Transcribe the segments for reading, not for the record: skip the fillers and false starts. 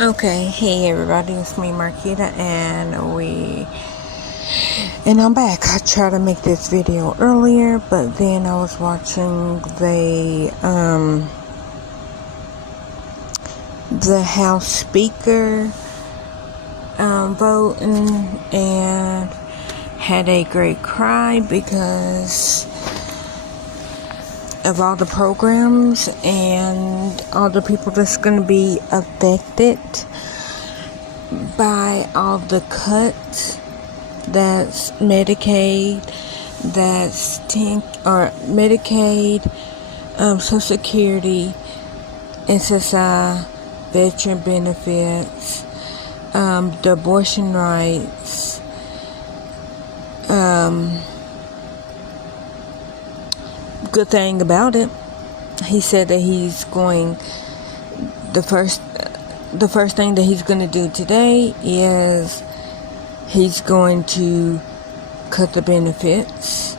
Okay, hey everybody, it's me Marquita, and I'm back. I tried to make this video earlier, but then I was watching the House Speaker voting and had a great cry because of all the programs and all the people that's going to be affected by all the cuts. That's Medicaid, that's Medicaid, Social Security, SSI, veteran benefits, the abortion rights, good thing about it, he said that he's going, the first thing that he's going to do today is he's going to cut the benefits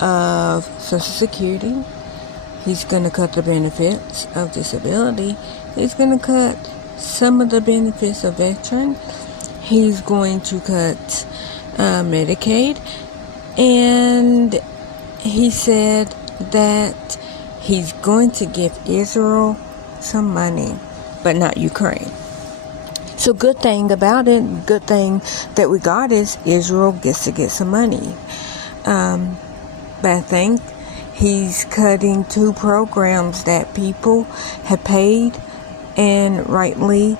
of Social Security. He's going to cut the benefits of disability. He's going to cut some of the benefits of veteran. He's going to cut Medicaid. And he said that he's going to give Israel some money, but not Ukraine. So good thing about it, good thing that we got is Israel gets to get some money. Bad thing, he's cutting 2 programs that people have paid and rightly,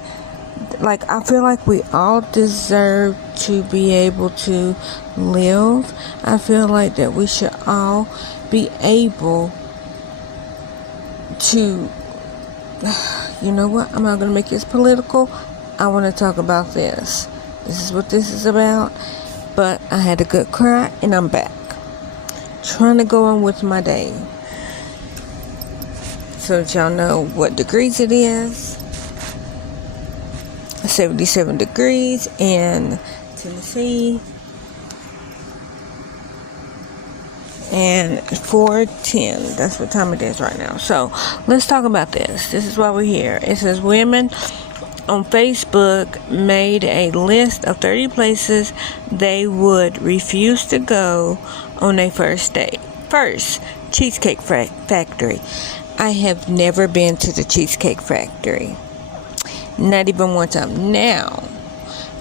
like, I feel like we all deserve to be able to live. I feel like that we should all be able to, you know what, I'm not going to make this political. I want to talk about this. This is what this is about. But I had a good cry and I'm back. Trying to go on with my day. So that y'all know what degrees it is. 77 degrees in Tennessee. And 4:10. That's what time it is right now. So let's talk about this. This is why we're here. It says women on Facebook made a list of 30 places they would refuse to go on a first date. First, Cheesecake Factory. I have never been to the Cheesecake Factory. Not even one time. Now,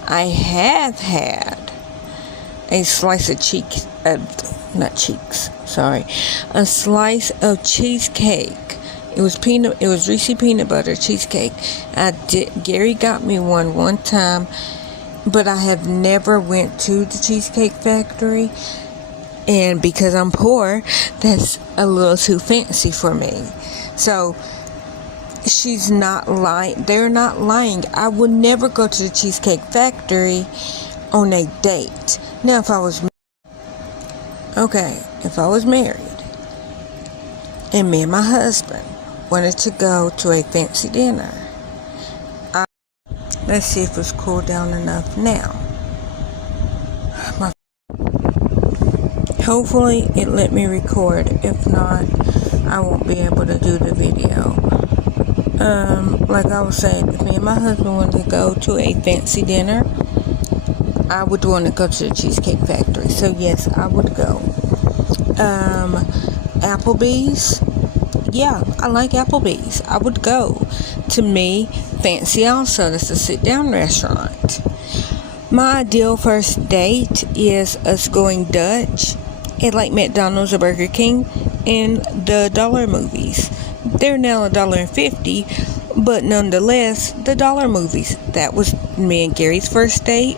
I have had a slice of a slice of cheesecake. It was Reese's peanut butter cheesecake. Gary got me one time, but I have never went to the Cheesecake Factory. And because I'm poor, that's a little too fancy for me. So she's not lying. They're not lying. I would never go to the Cheesecake Factory on a date. Now, if I was married and me and my husband wanted to go to a fancy dinner, let's see if it's cooled down enough now. Hopefully it let me record. If not, I won't be able to do the video. Like I was saying, if me and my husband wanted to go to a fancy dinner, I would want to go to the Cheesecake Factory. So yes, I would go. Applebee's. Yeah, I like Applebee's. I would go. To me, fancy also. That's a sit-down restaurant. My ideal first date is us going Dutch at like McDonald's or Burger King and the dollar movies. They're now $1.50, but nonetheless, the dollar movies. That was me and Gary's first date.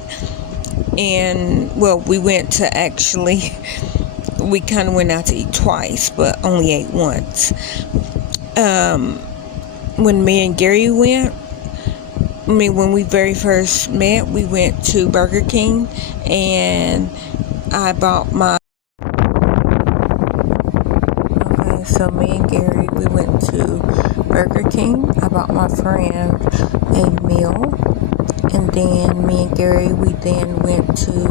And, well, we kind of went out to eat twice, but only ate once. When me and Gary went, when we very first met, we went to Burger King, and I bought my... Okay, so me and Gary, we went to Burger King. I bought my friend a meal, and then me and Gary, we then went to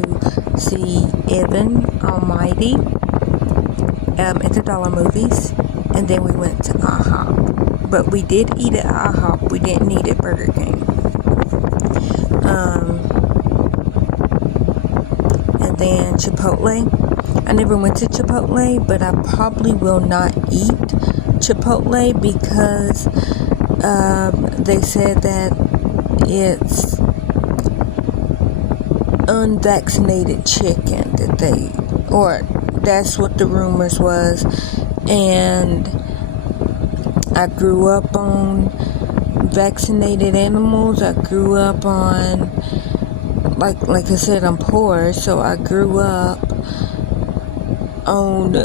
see Evan Almighty at the dollar movies, and then we went to IHOP. But we did eat at IHOP. We didn't eat at Burger King. And then Chipotle. I never went to Chipotle, but I probably will not eat Chipotle because they said that it's unvaccinated chicken or that's what the rumors was. And I grew up on vaccinated animals. I grew up on, like I said, I'm poor, so I grew up on,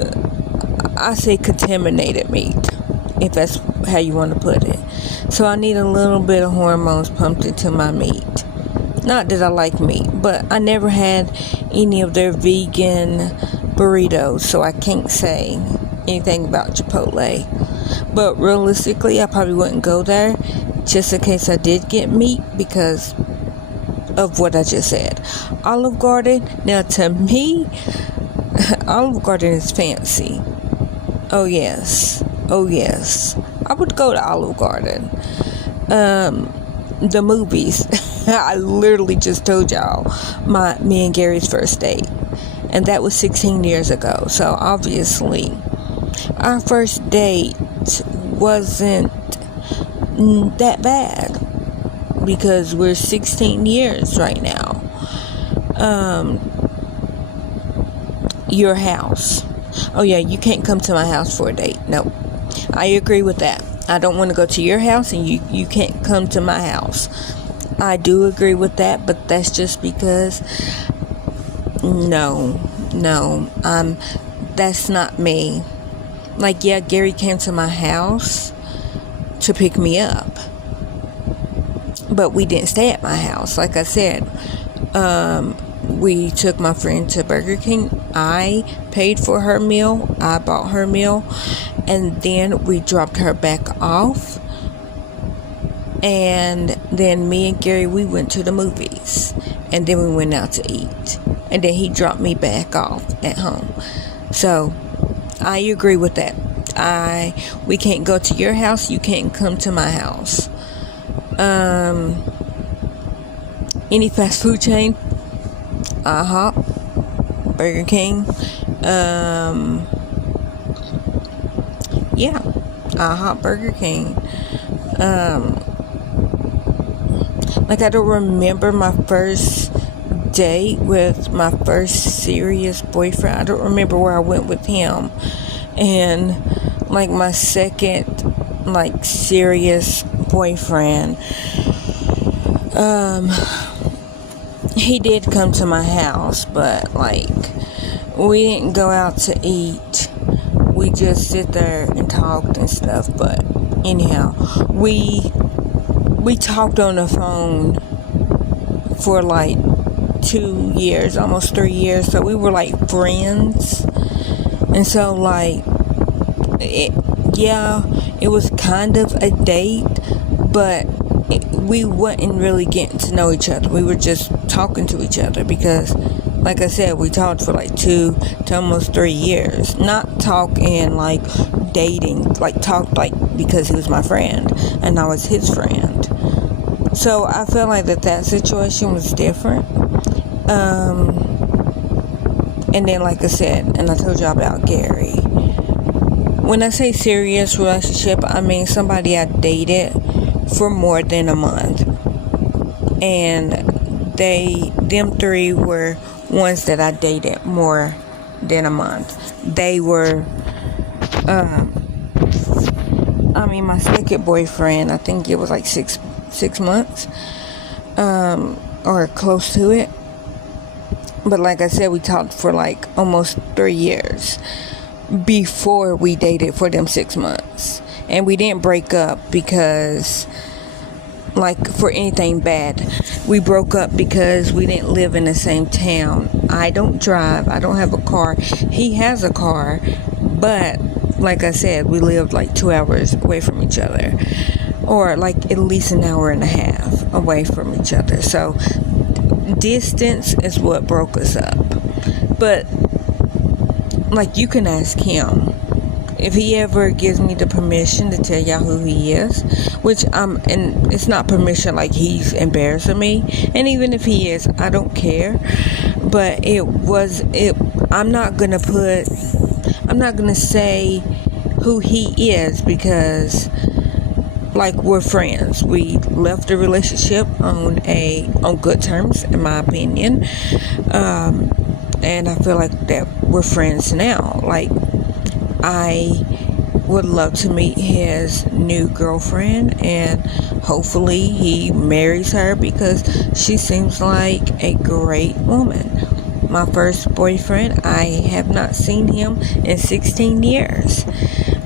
I say contaminated meat, if that's how you want to put it. So I need a little bit of hormones pumped into my meat. Not that I like meat, but I never had any of their vegan burritos, so I can't say anything about Chipotle. But realistically, I probably wouldn't go there just in case I did get meat because of what I just said. Olive Garden, now to me, Olive Garden is fancy. Oh yes, I would go to Olive Garden. The movies, I literally just told y'all me and Gary's first date, and that was 16 years ago. So obviously our first date wasn't that bad because we're 16 years right now. Your house. Oh yeah, you can't come to my house for a date. No, I agree with that. I don't want to go to your house and you can't come to my house. I do agree with that, but that's just because no, that's not me. Like, yeah, Gary came to my house to pick me up, but we didn't stay at my house. Like I said, we took my friend to Burger King. I paid for her meal. I bought her meal. And then we dropped her back off. And then me and Gary, we went to the movies. And then we went out to eat. And then he dropped me back off at home. So, I agree with that. We can't go to your house. You can't come to my house. Any fast food chain? Burger King. Burger King. Like, I don't remember my first date with my first serious boyfriend. I don't remember where I went with him. And like my second serious boyfriend, he did come to my house, but we didn't go out to eat. We just sit there and talked and stuff. But anyhow, we talked on the phone for 2 years, almost 3 years. So we were friends. And so it was kind of a date, but we wasn't really getting to know each other. We were just talking to each other because, like I said, we talked for 2 to almost 3 years. Not talking dating, talked because he was my friend and I was his friend. So I felt like that situation was different. And then, like I said, and I told y'all about Gary. When I say serious relationship, I mean somebody I dated for more than a month. And them three were ones that I dated more than a month. They were, my second boyfriend, I think it was 6 months, or close to it. But like I said, we talked for almost 3 years before we dated for them 6 months. And we didn't break up because for anything bad. We broke up because we didn't live in the same town. I don't drive. I don't have a car. He has a car. But like I said, we lived 2 hours away from each other. Or at least an hour and a half away from each other. So distance is what broke us up. But you can ask him. if he ever gives me the permission to tell y'all who he is, which and it's not permission like he's embarrassing me, and even if he is, I don't care. But I'm not gonna say who he is, because like, we're friends. We left the relationship on good terms, in my opinion, and I feel like that we're friends now. Like, I would love to meet his new girlfriend, and hopefully he marries her, because she seems like a great woman. My first boyfriend, I have not seen him in 16 years.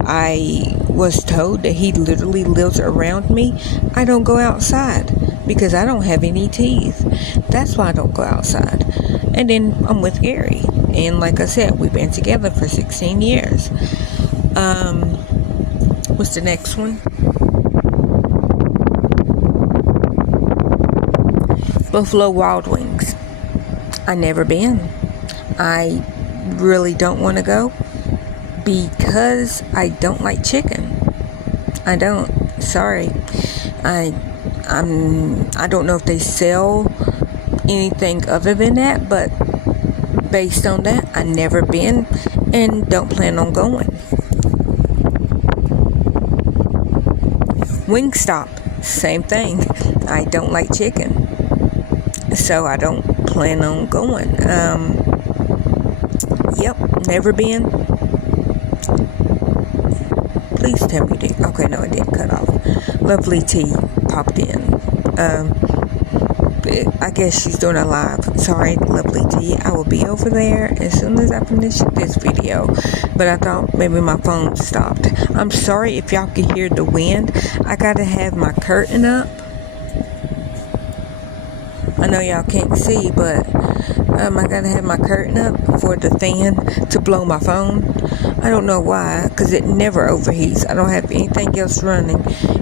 I was told that he literally lives around me. I don't go outside because I don't have any teeth. That's why I don't go outside. And then I'm with Gary, and like I said, we've been together for 16 years. What's the next one? Buffalo Wild Wings. I never been. I really don't want to go because I don't like chicken. I don't. Sorry. I don't know if they sell anything other than that, but based on that, I never been and don't plan on going. Wingstop, same thing. I don't like chicken, so I don't plan on going. Yep, never been. Please tell me that. Okay, no, it didn't cut off. Lovely T popped in. I guess she's doing a live. Sorry, Lovely T. I will be over there as soon as I finish this video. But I thought maybe my phone stopped. I'm sorry if y'all can hear the wind. I gotta have my curtain up. I know y'all can't see, but I gotta have my curtain up for the fan to blow my phone. I don't know why, because it never overheats. I don't have anything else running.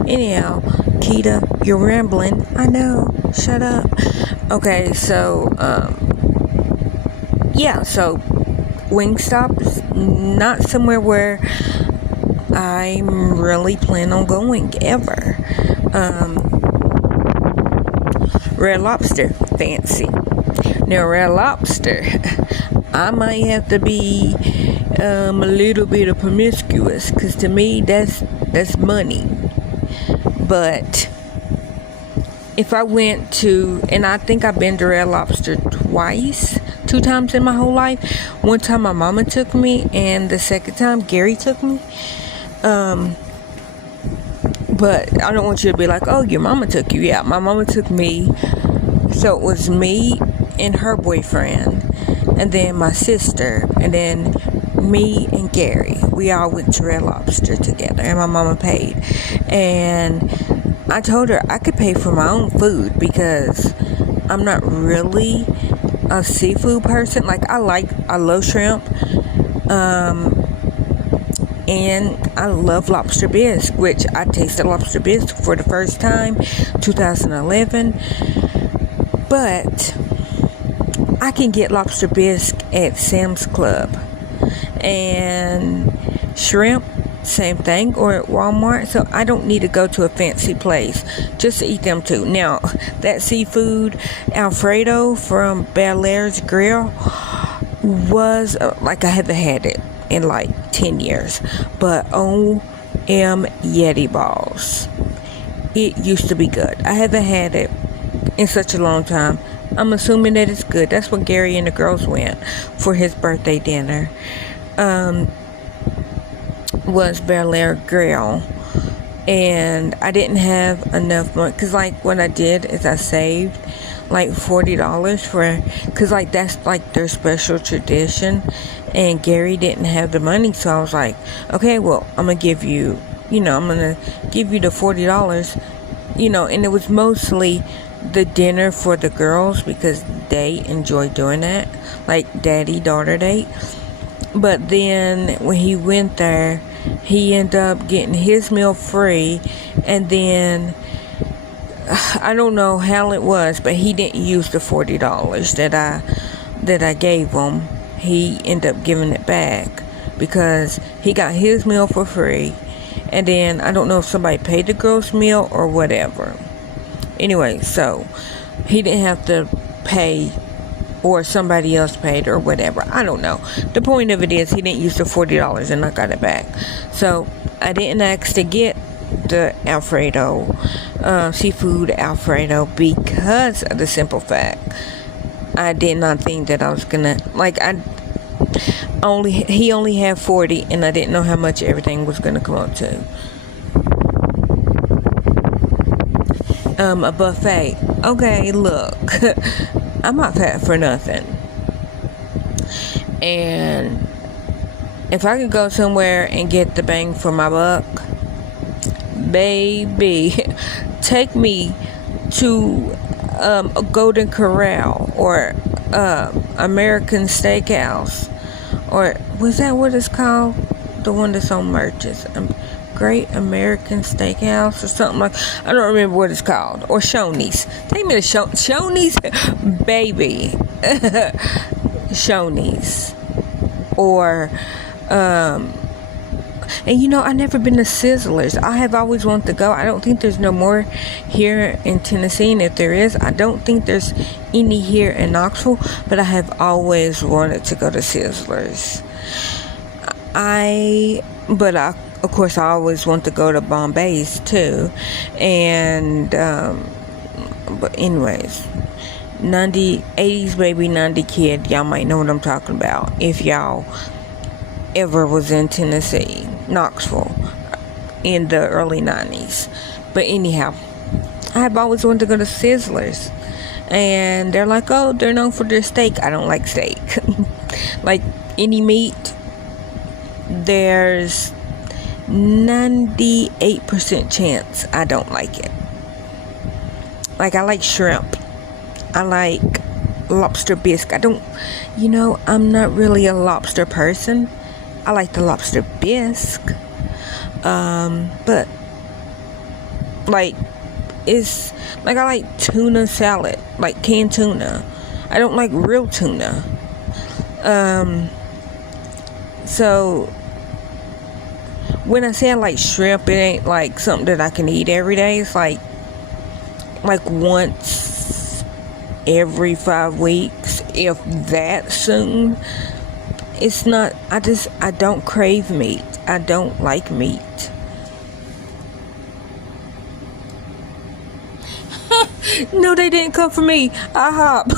Anyhow, Keita, you're rambling. I know. Shut up. Okay, so, yeah, so Wingstop is not somewhere where I'm really planning on going ever. Red Lobster, fancy. Now, Red Lobster, I might have to be a little bit of promiscuous, because to me, that's money. But if I went to, and I think I've been to Red Lobster two times in my whole life. One time my mama took me, and the second time Gary took me. But I don't want you to be like, oh, your mama took you. Yeah, my mama took me. So it was me and her boyfriend, and then my sister, and then me and Gary. We all went to Red Lobster together, and my mama paid. And I told her I could pay for my own food, because I'm not really a seafood person. Like, I love shrimp. And I love lobster bisque, which I tasted lobster bisque for the first time 2011. But I can get lobster bisque at Sam's Club. And shrimp, same thing, or at Walmart. So I don't need to go to a fancy place just to eat them too. Now, that seafood Alfredo from Bel Air's Grill was like, I haven't had it in like 10 years, but OM Yeti balls, it used to be good. I haven't had it in such a long time. I'm assuming that it's good. That's when Gary and the girls went for his birthday dinner. Was Bel Air Grill, and I didn't have enough money, because like what I did is I saved like $40 for, because like that's like their special tradition, and Gary didn't have the money, so I was like, okay, well, I'm gonna give you the $40, and it was mostly the dinner for the girls, because they enjoy doing that, like daddy-daughter date. But then when he went there, he ended up getting his meal free, and then I don't know how it was, but he didn't use the $40 that I gave him. He ended up giving it back. because he got his meal for free. And then I don't know if somebody paid the girl's meal or whatever. Anyway, so he didn't have to pay, or somebody else paid, or whatever. I don't know. The point of it is he didn't use the $40 and I got it back. So I didn't ask to get the Alfredo, seafood Alfredo, because of the simple fact I did not think that I was gonna, like, he only had 40 and I didn't know how much everything was gonna come up to. A buffet. Okay, look, I'm not fat for nothing. And if I could go somewhere and get the bang for my buck, baby, take me to a Golden Corral or American Steakhouse, or was that what it's called? The one that's on Merchants, Great American Steakhouse or something like. I don't remember what it's called. Or Shoney's. Take me to Shoney's, baby. Shoney's. Or and you know, I never been to Sizzlers. I have always wanted to go. I don't think there's no more here in Tennessee, and if there is, I don't think there's any here in Knoxville, but I have always wanted to go to Sizzlers. Of course, I always want to go to Bombay's too. And but anyways, 80s baby, 90 kid, y'all might know what I'm talking about if y'all ever was in Tennessee, Knoxville, in the early 90s. But anyhow, I have always wanted to go to Sizzlers, and they're like, oh, they're known for their steak. I don't like steak. Like any meat, there's 98% chance I don't like it. Like, I like shrimp, I like lobster bisque. I'm not really a lobster person. I like the lobster bisque, but like, it's like, I like tuna salad, like canned tuna. I don't like real tuna. So when I say I like shrimp, it ain't like something that I can eat every day. It's like once every 5 weeks, if that soon. It's not, I don't crave meat. I don't like meat. No, they didn't come for me. I hop.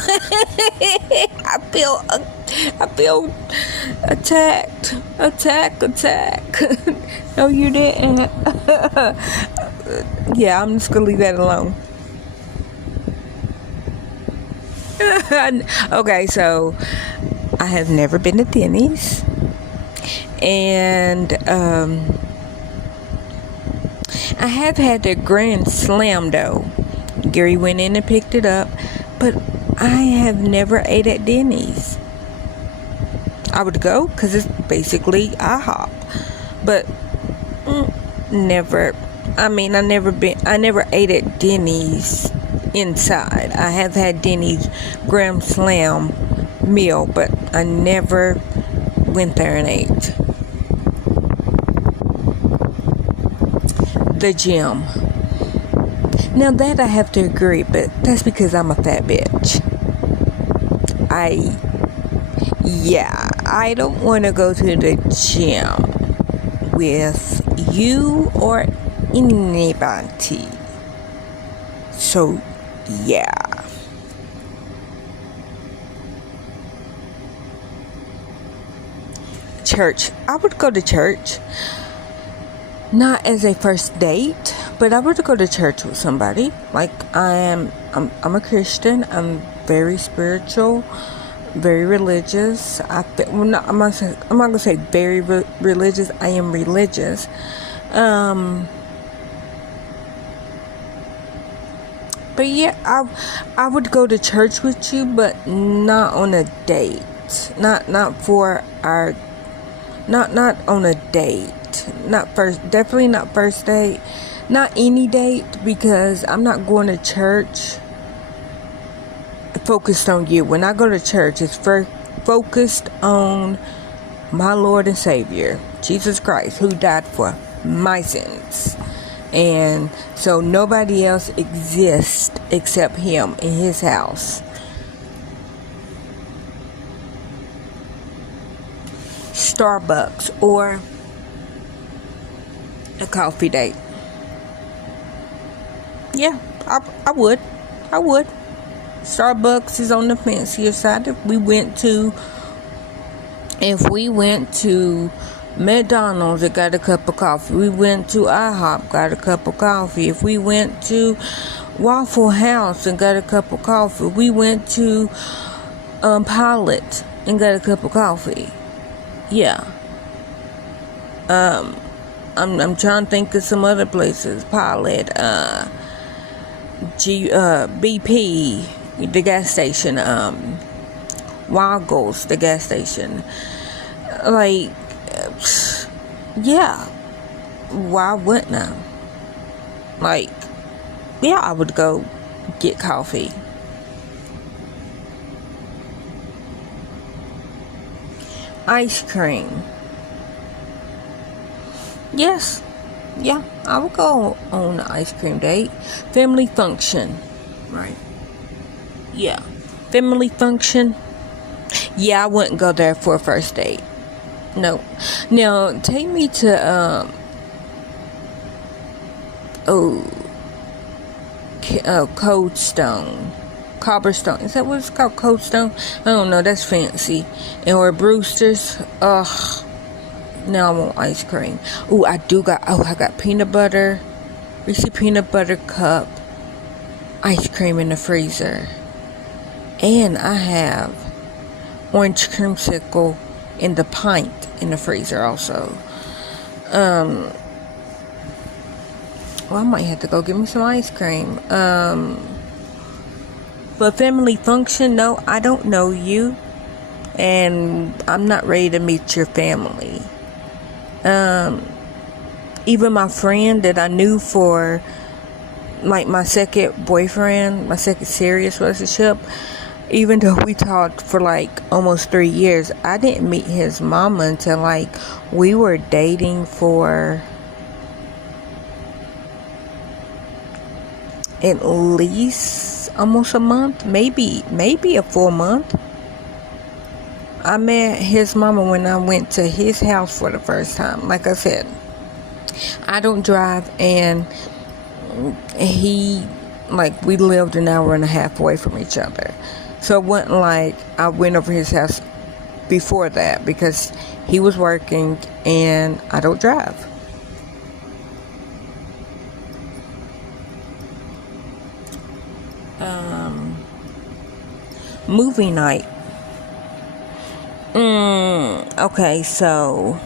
I feel attacked. Attack. No, you didn't. Yeah, I'm just gonna leave that alone. Okay, so I have never been to Denny's, and I have had their Grand Slam though. Gary went in and picked it up, but I have never ate at Denny's. I would go because it's basically IHOP, but never. I never ate at Denny's inside. I have had Denny's Grand Slam meal, but I never went there and ate. The gym. Now that I have to agree, but that's because I'm a fat bitch. I don't want to go to the gym with you or anybody. So yeah. Church. I would go to church. Not as a first date, but I would go to church with somebody. Like, I'm a Christian. I'm very spiritual, very religious. I'm not gonna say very religious. I am religious. But yeah, I would go to church with you, but not on a date. Not on a date. Definitely not first date. Not any date, because I'm not going to church focused on you. When I go to church, it's focused on my Lord and Savior, Jesus Christ, who died for my sins. And so nobody else exists except him in his house. Starbucks or a coffee date. Yeah, I would. Starbucks is on the fancier side. If we went to McDonald's and got a cup of coffee. We went to IHOP, got a cup of coffee. If we went to Waffle House and got a cup of coffee. We went to Pilot and got a cup of coffee. Yeah. I'm trying to think of some other places. Pilot, BP, the gas station, Waggles, the gas station. Like, yeah. Why wouldn't I? Like, yeah, I would go get coffee. Ice cream. Yes. Yeah, I would go on an ice cream date. Family function. Right. Yeah. Family function. Yeah, I wouldn't go there for a first date. No. Now, take me to, Cold Stone. Cobblestone. Is that what it's called? Cold Stone? I don't know. That's fancy. And or Brewster's. Ugh. Now I want ice cream. I got peanut butter. Reese's peanut butter cup. Ice cream in the freezer. And I have orange creamsicle in the pint in the freezer also. Well, I might have to go get me some ice cream. But family function, no, I don't know you. And I'm not ready to meet your family. Even my friend that I knew for like my second boyfriend, my second serious relationship, even though we talked for like almost 3 years, I didn't meet his mama until like we were dating for at least almost a month, maybe a full month. I met his mama when I went to his house for the first time. Like I said, I don't drive, and we lived an hour and a half away from each other. So it wasn't like I went over his house before that because he was working and I don't drive. Movie night. Okay, so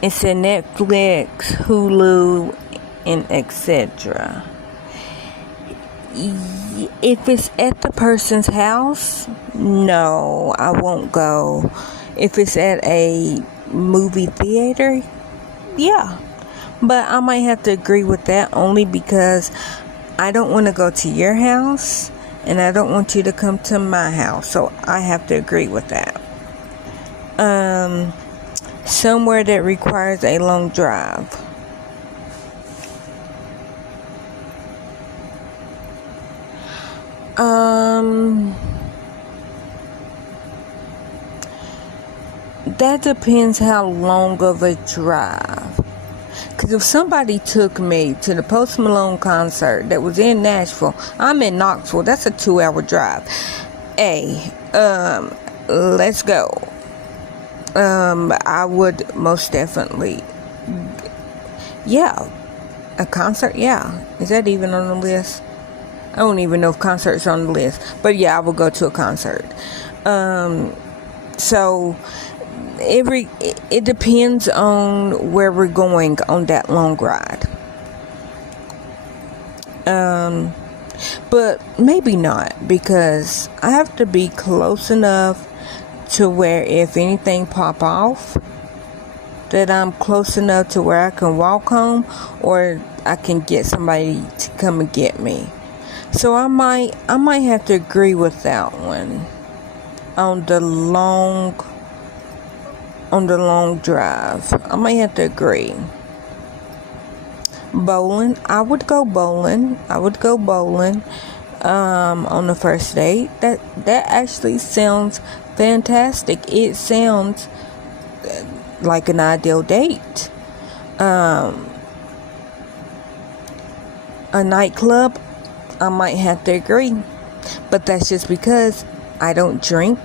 it's a Netflix, Hulu, and etc. If it's at the person's house, no, I won't go. If it's at a movie theater, yeah. But I might have to agree with that only because I don't want to go to your house and I don't want you to come to my house. So I have to agree with that. Somewhere that requires a long drive. That depends how long of a drive. Because if somebody took me to the Post Malone concert that was in Nashville, I'm in Knoxville, that's a 2-hour drive. Let's go. I would most definitely. Yeah. A concert? Yeah. Is that even on the list? I don't even know if concerts are on the list. But yeah, I will go to a concert. So it depends on where we're going on that long ride. But maybe not, because I have to be close enough to where if anything pop off, that I'm close enough to where I can walk home or I can get somebody to come and get me. So I might have to agree with that one. on the long drive. I might have to agree. Bowling. I would go bowling on the first date. That actually sounds fantastic. It sounds like an ideal date. A nightclub, I might have to agree, but that's just because I don't drink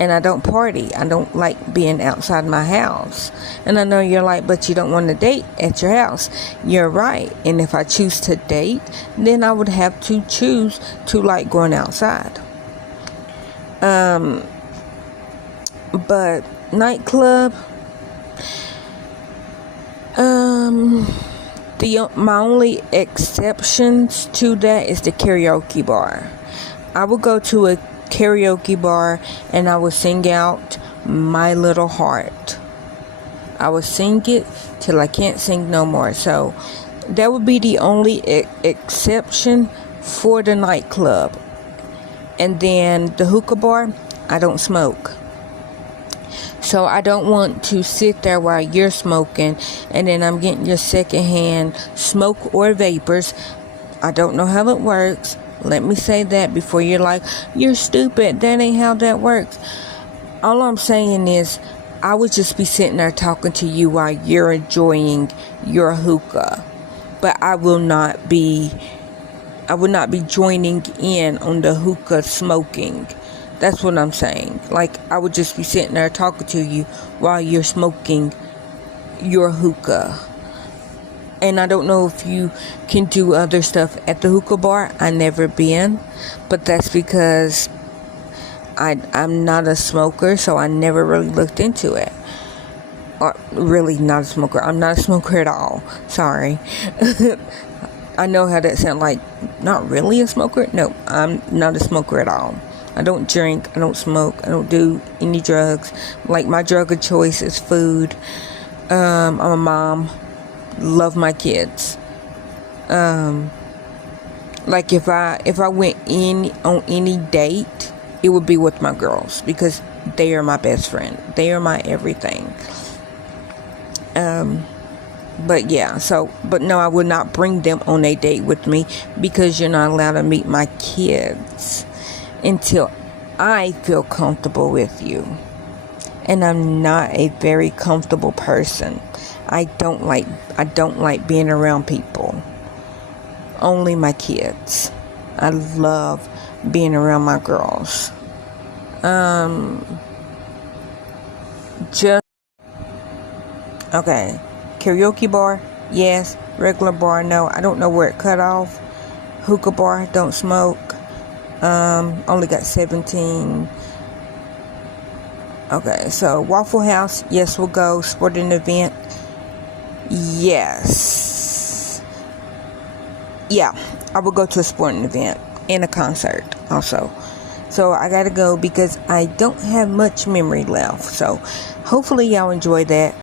and I don't party. I don't like being outside my house. And I know you're like, but you don't want to date at your house. You're right. And if I choose to date, then I would have to choose to like going outside. But nightclub, my only exceptions to that is the karaoke bar. I would go to a karaoke bar and I would sing out My Little Heart. I would sing it till I can't sing no more. So that would be the only exception for the nightclub. And then the hookah bar, I don't smoke. So I don't want to sit there while you're smoking and then I'm getting your secondhand smoke or vapors. I don't know how it works. Let me say that before you're like, you're stupid. That ain't how that works. All I'm saying is I would just be sitting there talking to you while you're enjoying your hookah. But I would not be joining in on the hookah smoking. That's what I'm saying. Like, I would just be sitting there talking to you while you're smoking your hookah. And I don't know if you can do other stuff at the hookah bar. I never been. But that's because I'm not a smoker, so I never really looked into it. Or really not a smoker. I'm not a smoker at all. Sorry. I know how that sounds like. Not really a smoker? No, I'm not a smoker at all. I don't drink, I don't smoke, I don't do any drugs. Like, my drug of choice is food. I'm a mom, love my kids. Like, if I went in on any date, it would be with my girls because they are my best friend. They are my everything. But yeah, but no, I would not bring them on a date with me because you're not allowed to meet my kids until I feel comfortable with you. And I'm not a very comfortable person. I don't like being around people. Only my kids. I love being around my girls. Okay. Karaoke bar, yes. Regular bar, no. I don't know where it cut off. Hookah bar, don't smoke. Only got 17. Okay, so Waffle House, yes, we'll go. Sporting event, yes. Yeah, I will go to a sporting event and a concert also. So I gotta go because I don't have much memory left. So hopefully y'all enjoy that.